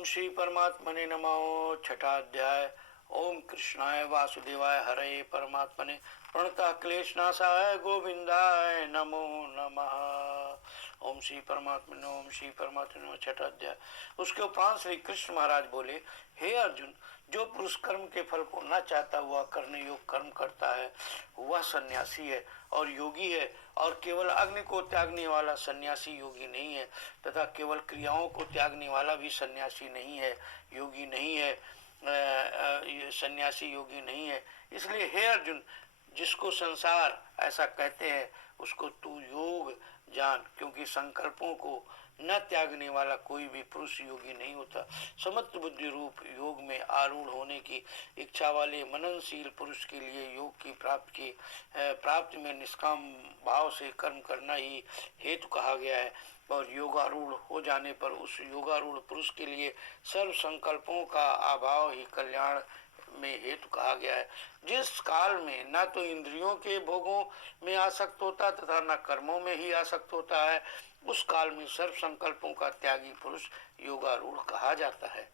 ओम श्री परमात्मने नमः। छठा अध्याय। ओम कृष्णाय वासुदेवाय हरे परमात्मने प्रणतः क्लेशनाशाय गोविंदाय नमो नमः। ओम श्री परमात्मने ओम श्री परमात्मने छठा अध्याय। उसके उपरांत श्री कृष्ण महाराज बोले, हे अर्जुन, जो पुरुष कर्म के फल को न चाहता हुआ करने योग कर्म करता है वह सन्यासी है और योगी है, और केवल अग्नि को त्यागने वाला सन्यासी योगी नहीं है, तथा केवल क्रियाओं को त्यागने वाला भी सन्यासी नहीं है, योगी नहीं है, सन्यासी योगी नहीं है। इसलिए हे अर्जुन, जिसको संसार ऐसा कहते हैं उसको तू योग जान, क्योंकि संकल्पों को न त्यागने वाला कोई भी पुरुष योगी नहीं होता। समत्व बुद्धि रूप योग में आरूढ़ होने की इच्छा वाले मननशील पुरुष के लिए योग की प्राप्ति में निष्काम भाव से कर्म करना ही हेतु कहा गया है, और योगारूढ़ हो जाने पर उस योगारूढ़ पुरुष के लिए सर्व संकल्पों का अभाव ही कल्याण में हेतु कहा गया है। जिस काल में न तो इंद्रियों के भोगों में आसक्त होता तथा न कर्मों में ही आसक्त होता है, उस काल में सर्व संकल्पों का त्यागी पुरुष योगारूढ़ कहा जाता है।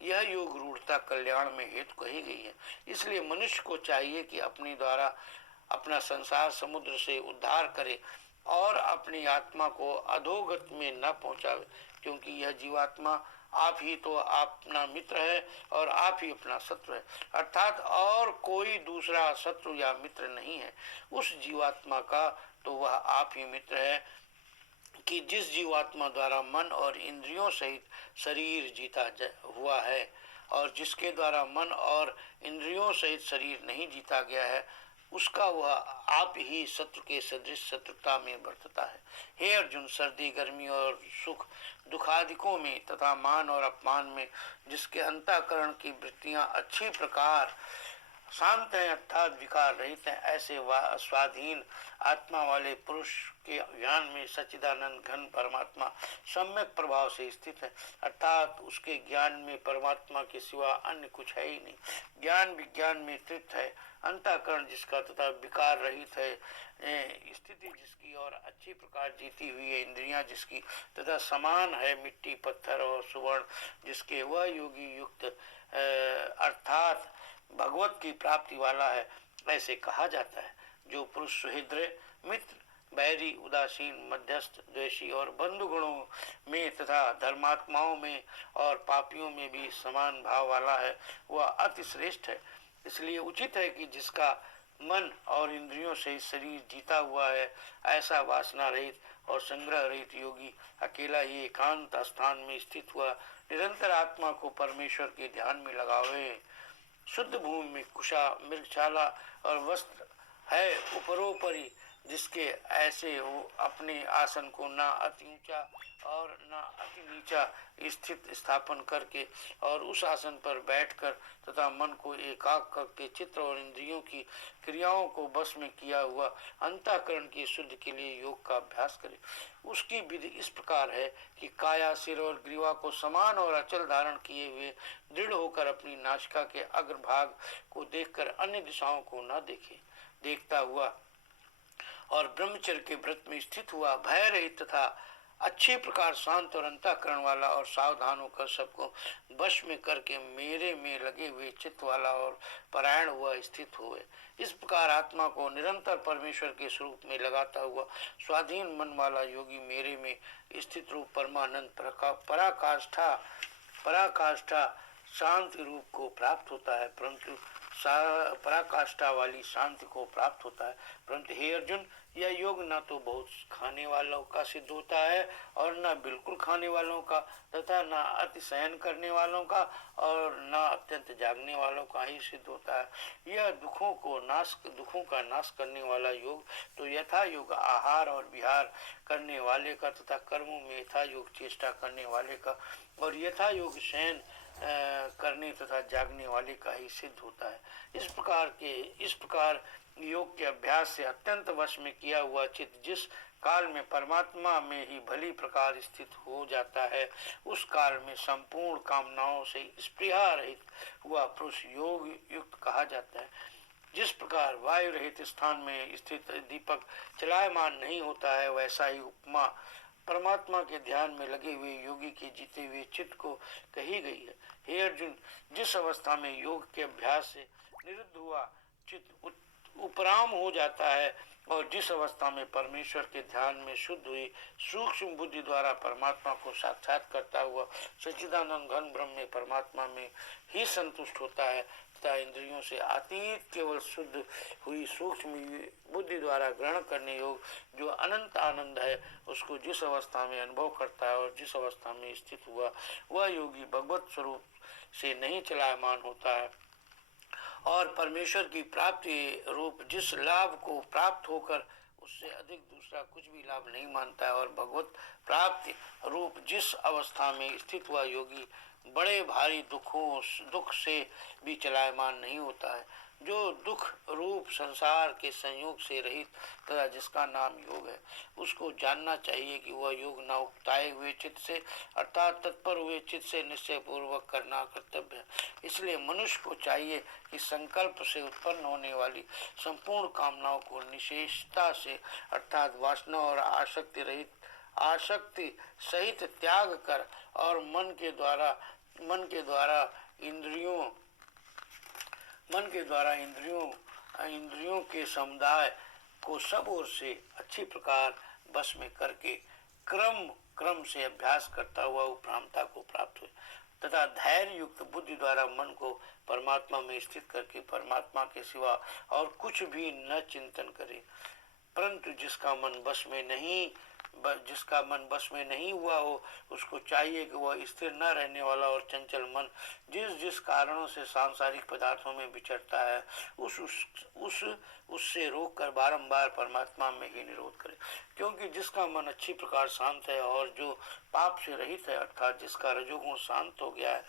यह योग रूढ़ता कल्याण में हेतु कही गई है। इसलिए मनुष्य को चाहिए कि अपने द्वारा अपना संसार समुद्र से उद्धार करे और अपनी आत्मा को अधोगति में न पहुंचावे, क्योंकि यह जीवात्मा आप ही तो अपना मित्र है और आप ही अपना शत्रु है, अर्थात और कोई दूसरा शत्रु या मित्र नहीं है। उस जीवात्मा का तो वह आप ही मित्र है कि जिस जीवात्मा द्वारा मन और इंद्रियों सहित शरीर जीता हुआ है, और जिसके द्वारा मन और इंद्रियों सहित शरीर नहीं जीता गया है, उसका वह आप ही शत्रु के सदृश शत्रुता में बरतता है। हे अर्जुन, सर्दी गर्मी और सुख दुखादिकों में तथा मान और अपमान में जिसके अंतःकरण की वृत्तियां अच्छी प्रकार शांत हैं अर्थात विकार रहित हैं, ऐसे स्वाधीन आत्मा वाले पुरुष के ज्ञान में सच्चिदानंद घन परमात्मा सम्यक प्रभाव से स्थित है, अर्थात उसके ज्ञान में परमात्मा के सिवा अन्य कुछ है ही नहीं। ज्ञान विज्ञान में तृप्त है, अंतःकरण जिसका तथा विकार रहित है, स्थिति जिसकी और अच्छी प्रकार जीती हुई है, इंद्रियां जिसकी तथा समान है मिट्टी पत्थर और सुवर्ण जिसके, वह योगी युक्त अर्थात भगवत की प्राप्ति वाला है, ऐसे कहा जाता है। जो पुरुष सुहृदय मित्र बैरी उदासीन मध्यस्थ द्वेषी और बंधु गुणों में तथा धर्मात्माओं में और पापियों में भी समान भाव वाला है, वह अति श्रेष्ठ है। इसलिए उचित है कि जिसका मन और इंद्रियों से शरीर जीता हुआ है, ऐसा वासना रहित और संग्रह रहित योगी अकेला ही एकांत स्थान में स्थित हुआ निरंतर आत्मा को परमेश्वर के ध्यान में लगावे। शुद्ध भूमि में कुशा मृगशाला और वस्त्र है उपरोपरि, जिसके ऐसे वो अपने आसन को न अति ऊंचा और न अति नीचा स्थित स्थापन करके और उस आसन पर बैठकर तथा मन को एकाग्र करके चित्त और इंद्रियों की क्रियाओं को बस में किया हुआ अंतःकरण की शुद्ध के लिए योग का अभ्यास करे। उसकी विधि इस प्रकार है कि काया सिर और ग्रीवा को समान और अचल धारण किए हुए दृढ़ होकर अपनी नासिका के अग्रभाग को देखकर अन्य दिशाओं को न देखे, देखता हुआ और ब्रह्मचर्य के व्रत में स्थित हुआ भय रहित तथा अच्छे प्रकार शांत और अंतःकरण वाला और सावधान होकर सबको वश में करके मेरे में लगे हुए चित्त वाला और परायण हुआ स्थित हुए। इस प्रकार आत्मा को निरंतर परमेश्वर के स्वरूप में लगाता हुआ स्वाधीन मन वाला योगी मेरे में स्थित रूप परमानंद पराकाष्ठा शांति रूप को प्राप्त होता है, परंतु पराकाष्ठा वाली शांति को प्राप्त होता है। परंतु हे अर्जुन, यह योग न तो बहुत खाने वालों का सिद्ध होता है और न बिल्कुल खाने वालों का, तथा न अति शयन करने वालों का और न अत्यंत जागने वालों का ही सिद्ध होता है। यह दुखों का नाश करने वाला योग तो यथा योग आहार और विहार करने वाले का तथा कर्मों में यथा योग चेष्टा करने वाले का और यथा योग शयन करने तथा जागने वाले का ही सिद्ध होता है। इस प्रकार योग के अभ्यास से अत्यंत वश में किया हुआ चित्त जिस काल में परमात्मा में ही भली प्रकार स्थित हो जाता है, उस काल में संपूर्ण कामनाओं से स्पृहा रहित हुआ पुरुष योग युक्त कहा जाता है। जिस प्रकार वायु रहित स्थान में स्थित दीपक चलायमान नहीं होता है, वैसा ही उपमा परमात्मा के ध्यान में लगे हुए योगी के जीते हुए चित्त को कही गई है। हे अर्जुन, जिस अवस्था में योग के अभ्यास से निरुद्ध हुआ चित्त उपराम हो जाता है और जिस अवस्था में परमेश्वर के ध्यान में शुद्ध हुई सूक्ष्म बुद्धि द्वारा परमात्मा को साक्षात करता हुआ सच्चिदानंद घन ब्रह्म में परमात्मा में ही संतुष्ट होता है तथा इंद्रियों से अतीत केवल शुद्ध हुई सूक्ष्म बुद्धि द्वारा ग्रहण करने योग जो अनंत आनंद है उसको जिस अवस्था में अनुभव करता है और जिस अवस्था में स्थित हुआ वह योगी भगवत स्वरूप से नहीं चलायमान होता है और परमेश्वर की प्राप्ति रूप जिस लाभ को प्राप्त होकर उससे अधिक दूसरा कुछ भी लाभ नहीं मानता है और भगवत प्राप्ति रूप जिस अवस्था में स्थित हुआ योगी बड़े भारी दुख से भी चलायमान नहीं होता है। जो दुख रूप संसार के संयोग से रहित तथा जिसका नाम योग है उसको जानना चाहिए कि वह योग न उकताए हुए चित्त से अर्थात तत्पर हुए चित्त से निश्चय पूर्वक करना कर्तव्य है। इसलिए मनुष्य को चाहिए कि संकल्प से उत्पन्न होने वाली संपूर्ण कामनाओं को निशेषता से अर्थात वासना और आसक्ति सहित त्याग कर और मन के द्वारा इंद्रियों के समुदाय को सब ओर से अच्छी प्रकार बस में करके क्रम से अभ्यास करता हुआ उपरामता को प्राप्त हुए तथा धैर्य युक्त बुद्धि द्वारा मन को परमात्मा में स्थित करके परमात्मा के सिवा और कुछ भी न चिंतन करे। परंतु जिसका मन बस में नहीं हुआ हो उसको चाहिए कि वह स्थिर न रहने वाला और चंचल मन जिस कारणों से सांसारिक पदार्थों में विचरता है उससे रोककर बारंबार परमात्मा में ही निरोध करे। क्योंकि जिसका मन अच्छी प्रकार शांत है और जो पाप से रहित है अर्थात जिसका रजोगुण शांत हो गया है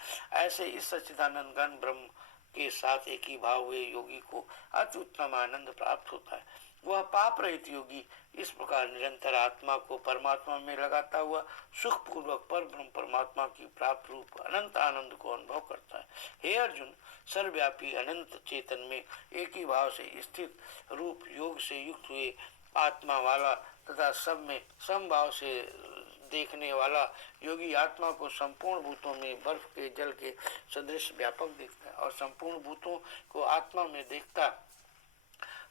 ऐसे इस सच्चिदानंद घन ब्रह्म के साथ एक ही भाव हुए योगी को अति उत्तम आनंद प्राप्त होता है। वह पाप रहित योगी इस प्रकार निरंतर आत्मा को परमात्मा में लगाता हुआ सुख पूर्वक पर ब्रह्म परमात्मा की प्राप्त रूप अनंत आनंद को अनुभव करता है। हे अर्जुन, सर्वव्यापी अनंत चेतन में एक ही भाव से स्थित रूप योग से युक्त हुए आत्मा वाला तथा सब में समभाव से देखने वाला योगी आत्मा को संपूर्ण भूतों में बर्फ के जल के सदृश व्यापक देखता है और संपूर्ण भूतों को आत्मा में देखता है।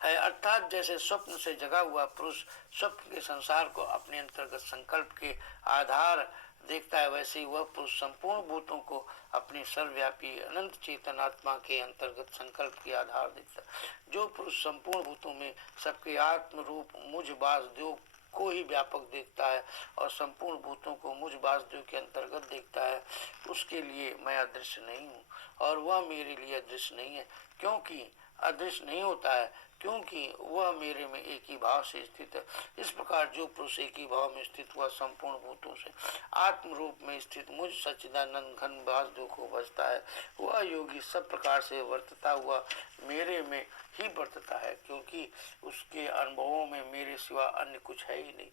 अर्थात जैसे स्वप्न से जगा हुआ पुरुष स्वप्न के संसार को अपने अंतर्गत संकल्प के आधार देखता है वैसे ही वह पुरुष संपूर्ण भूतों को अपने सर्वव्यापी अनंत चेतन आत्मा के अंतर्गत संकल्प के आधार देखता है। जो पुरुष संपूर्ण भूतों में सबके आत्म रूप मुझ वासुदेव को ही व्यापक देखता है और संपूर्ण भूतों को मुझ वासुदेव के अंतर्गत देखता है उसके लिए मैं अदृश्य नहीं हूँ और वह मेरे लिए अदृश्य नहीं है क्योंकि अदृश्य नहीं होता है क्योंकि वह मेरे में एक ही भाव से स्थित है। इस प्रकार जो पुरुष एक ही भाव में स्थित हुआ संपूर्ण भूतों से आत्म रूप में स्थित मुझ सच्चिदानंद घन वासुदेव को भजता है वह योगी सब प्रकार से वर्तता हुआ मेरे में ही वर्तता है क्योंकि उसके अनुभवों में मेरे सिवा अन्य कुछ है ही नहीं।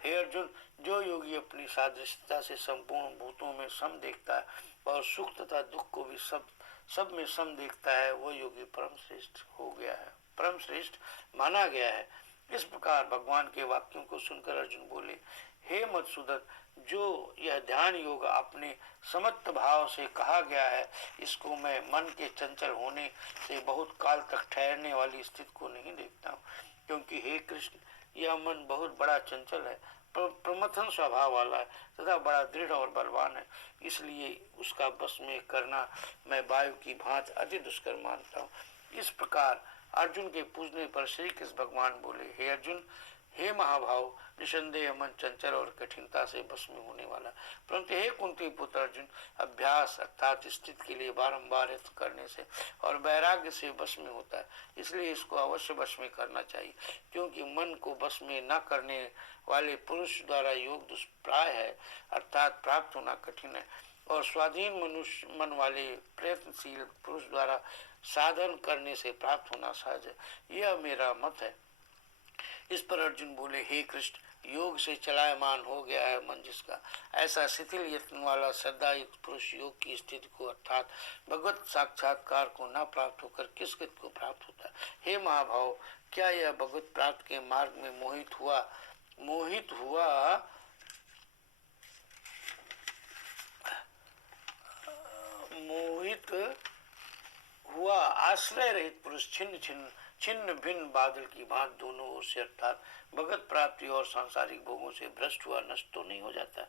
हे अर्जुन, जो योगी अपनी सादृश्यता से संपूर्ण भूतों में सम देखता है और सुख तथा दुख को भी सब में सम देखता है वह योगी परम श्रेष्ठ हो गया है, परम श्रेष्ठ माना गया है। इस प्रकार भगवान के वाक्यों को सुनकर अर्जुन बोले, हे मधुसूदन, जो यह ध्यान योग अपने समत्त भाव से कहा गया है इसको मैं मन के चंचल होने से बहुत काल तक ठहरने वाली स्थिति को नहीं देखता हूँ क्योंकि हे कृष्ण, यह मन बहुत बड़ा चंचल है, प्रमथन स्वभाव वाला है तथा बड़ा दृढ़ और बलवान है, इसलिए उसका बस में करना मैं वायु की भांति अति दुष्कर मानता हूँ। इस प्रकार अर्जुन के पूछने पर श्री कृष्ण भगवान बोले, हे अर्जुन, हे महाभाव, निसंदेह मन चंचल और कठिनता से बस में होने वाला, परंतु हे कुंती पुत्र अर्जुन, अभ्यास अर्थात स्थिति के लिए बारंबार यत्न करने से और वैराग्य से बस में होता है, इसलिए इसको अवश्य बस में करना चाहिए क्योंकि मन को बस में न करने वाले पुरुष द्वारा योग दुष्प्राय है अर्थात प्राप्त होना कठिन है और स्वाधीन मनुष्य मन वाले प्रयत्नशील पुरुष द्वारा साधन करने से प्राप्त होना सहज है। यह मेरा मत है। इस पर अर्जुन बोले, हे कृष्ण, योग से चलायमान हो गया है मन जिसका, ऐसा शिथिल यत्न वाला श्रद्धायुक्त पुरुष योग की स्थिति को अर्थात भगवत साक्षात्कार को न प्राप्त होकर किस गति को प्राप्त होता है। हे महाभाव, क्या यह भगवत प्राप्त के मार्ग में मोहित हुआ आश्रय रहित पुरुष छिन्न छिन्न छिन्न भिन्न बादल की भांति दोनों ओर से अर्थात भगत प्राप्ति और सांसारिक भोगों से भ्रष्ट हुआ नष्ट तो नहीं हो जाता,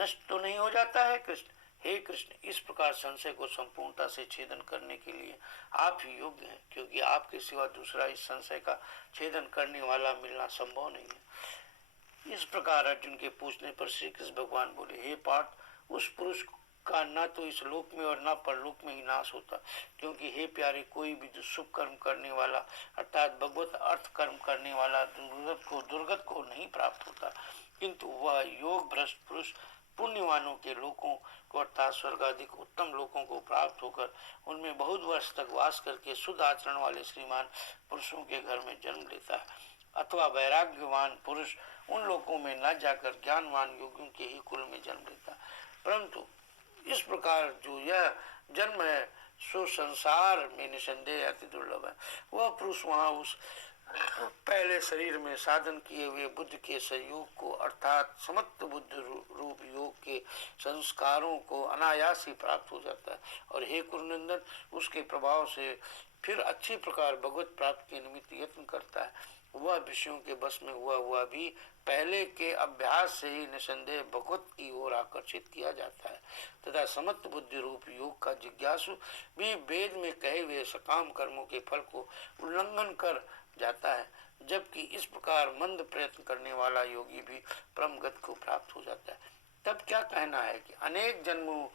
नष्ट तो नहीं हो जाता है कृष्ण। हे कृष्ण, इस प्रकार संशय को संपूर्णता से छेदन करने के लिए आप ही योग्य हैं, क्योंकि आपके सिवा दूसरा इस संशय का छेदन करने वाला मिलना संभव नहीं है। इस प्रकार अर्जुन के पूछने पर श्री कृष्ण भगवान बोले, हे पार्थ, उस पुरुष का न तो इस लोक में और न परलोक में ही नाश होता, क्योंकि हे प्यारे, कोई भी शुभ कर्म करने वाला अर्थात भगवत अर्थ कर्म करने वाला दुर्गत को नहीं प्राप्त होता, किंतु वह योग भ्रष्ट पुरुष पुण्यवानों के लोकों को अर्थात स्वर्ग आदि उत्तम लोकों को प्राप्त होकर उनमें बहुत वर्ष तक वास करके शुद्ध आचरण वाले श्रीमान पुरुषों के घर में जन्म लेता है, अथवा वैराग्यवान पुरुष उन लोकों में न जाकर ज्ञानवान योगियों के ही कुल में जन्म लेता है। परंतु इस प्रकार जो यह जन्म है सो संसार में निसंदेह अति दुर्लभ है। वह पुरुष वहाँ उस पहले शरीर में साधन किए हुए बुद्ध के संयोग को अर्थात समत्व बुद्ध रूप योग के संस्कारों को अनायास ही प्राप्त हो जाता है, और हे कुरुनंदन, उसके प्रभाव से फिर अच्छी प्रकार भगवत प्राप्ति के निमित्त यत्न करता है। वह विषयों के बस में हुआ भी पहले के अभ्यास से ही निसंदेह भगवत की ओर आकर्षित किया जाता है, तथा समत्व बुद्धि रूप योग का जिज्ञासु भी वेद में कहे हुए सकाम कर्मों के फल को उल्लंघन कर जाता है, जबकि इस प्रकार मंद प्रयत्न करने वाला योगी भी परम गति को प्राप्त हो जाता है। तब क्या कहना है कि अनेक जन्मों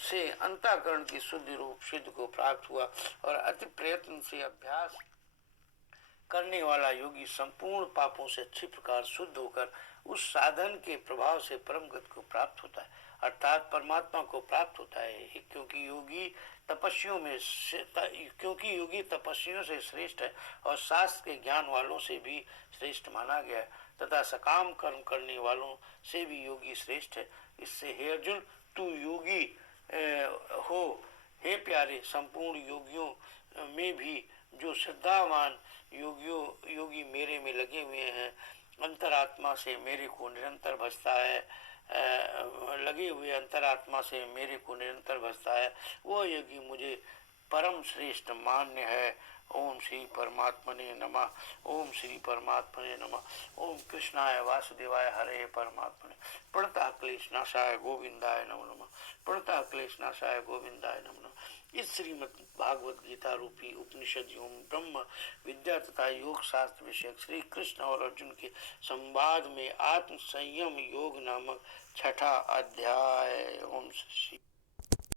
से अंतःकरण की शुद्धि रूप सिद्ध को प्राप्त हुआ और अति प्रयत्न से अभ्यास करने वाला योगी संपूर्ण पापों से अच्छी प्रकार शुद्ध होकर उस साधन के प्रभाव से परम गति को प्राप्त होता है, अर्थात परमात्मा को प्राप्त होता है, क्योंकि योगी तपस्वियों से श्रेष्ठ है और शास्त्र के ज्ञान वालों से भी श्रेष्ठ माना गया है, तथा सकाम कर्म करने वालों से भी योगी श्रेष्ठ है। इससे हे अर्जुन, तू योगी हो। हे प्यारे, संपूर्ण योगियों में भी जो श्रद्धावान योगी मेरे में लगे हुए हैं, अंतरात्मा से मेरे को निरंतर भजता है, लगे हुए अंतरात्मा से मेरे को निरंतर भजता है, वो योगी मुझे परम श्रेष्ठ मान्य है। ओम श्री परमात्मने नमः। ओम श्री परमात्मने नमः। ओम कृष्णाय वासुदेवाय हरे परमात्मने। प्रणतः क्लेशनाशाय गोविंदाय नमो नमः। प्रणतः क्लेशनाशाय गोविंदाय नमो नमः। इस श्रीमद् भागवत गीता रूपी उपनिषद एवं ब्रह्म विद्या तथा योग शास्त्र विषयक श्री कृष्ण और अर्जुन के संवाद में आत्म संयम योग नामक छठा अध्याय। ओम श्री